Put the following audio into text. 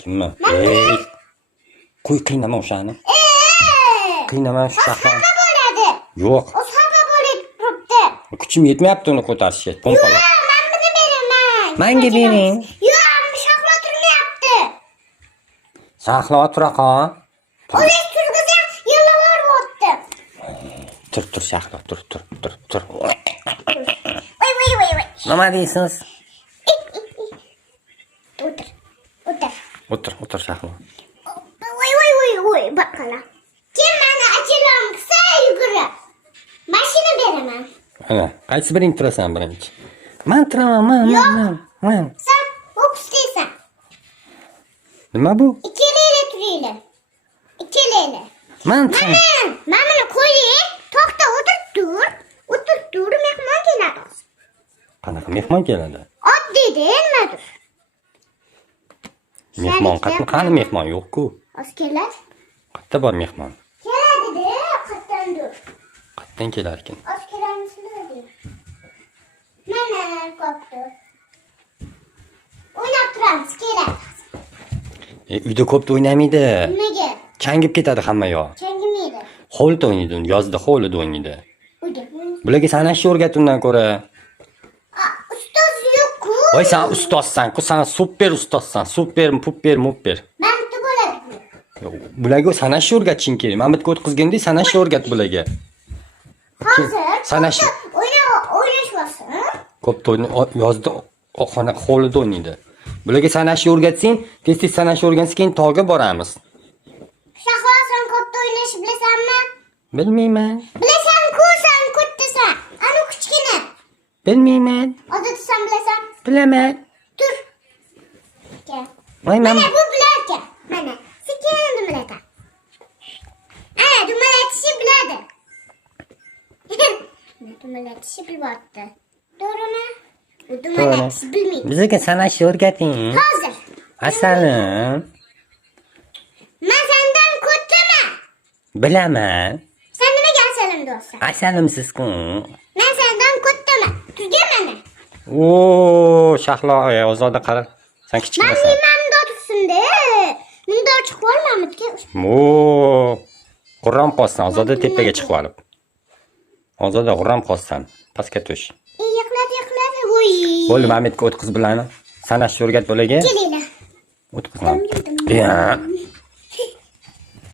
Kimmi? Qo'y qiynama o'shani. Qiynama shu shahar. Bo'ladi. Yo'q. O sopa bo'lib turibdi. Kuchim yetmayapti uni ko'tarishga. Pompala. Men buni beraman. Menga bering. Yo'q, shahlo turmayapti. Shahlo tura qol. O'zi turg'izim yillar o'tdi. Tur shahlo, tur. Voy. Nima deysiz? O'tir. O'tir shahlo. Voy, baqala. Kim meni achilamsa yugurib. Mashina beraman. Ana, qaysi biring turasan birinchi? Men turaman, men. Sen o'qistaysan. Nima bu? Ikkalanglar turinglar. Ikkalanglar. Men turaman. Mana qo'ying. To'xta, o'tir tur, mehmon keladi. Qanaqa mehmon keladi? Oddiyda nimadir? Mehmon qani mehmon yo'q-ku. Askerlar Qayerda bor mehmon? keladi-da, qayerdandir. Qayerdan kelar ekan? Askerlarni sizlarga. Mana qopdi. O'ynab turamiz, keladi. Uyda ko'p o'ynamaydi. Nimaga? Changib ketadi hamma yoq. Changimaydi. Hovlida o'ynaydi, yozda hovlida o'ynaydi. Uyda. Bularga sanashni o'rgat undan ko'ra. Ustoz yo'q-ku. Voy, sen ustozsan-ku, sen super ustozsan. Super, mupper. Manta bo'ladi. Bularga sanashni o'rgatishing kerak. Men bitga o'tkazganda sanashni o'rgat bularga. Hozir Sanash o'ynashmasin. ko'p yozda hovlida o'ynaydi. Bularga sanashni o'rgatsang, tez sanashni o'rgansa keyin tog'ga boramiz. Shahlosan katta o'ynashni bilasanmi? Bilmayman. Bilasan-ku, sen kattasan. Ana kichkina. Bilmayman. Hozir sen bilasan. Bilaman. Tur. Kel. Voy, Mana bu bilarkan. Mana. Sekin dumalata. Dumalatishni biladi. Dumalatishni bilyapti. To'g'rimi? U dumalatishni bilmaydi. Bizga sanashni o'rgating. Hozir. Asalim. Men sendan kattaman. Bilaman. Sen nimaga asalim deyapsan? Asalimsiz-ku. Men sendan kattaman. Turgan mana. Oo, Shahlo, ozoda qara. Sen kichkinasan. Men tursin-da. Munda chiqib olmamitga. Oo. Qurram qolsan, ozoda tepaga chiqib olib. Ozoda qurram qolsan. Pastga tush. Yiqiladi. Voy. Bo'ldi, Mametga o'tqiz bilani. Sanashni o'rgat bo'laga. Kelinglar. O'tqizman.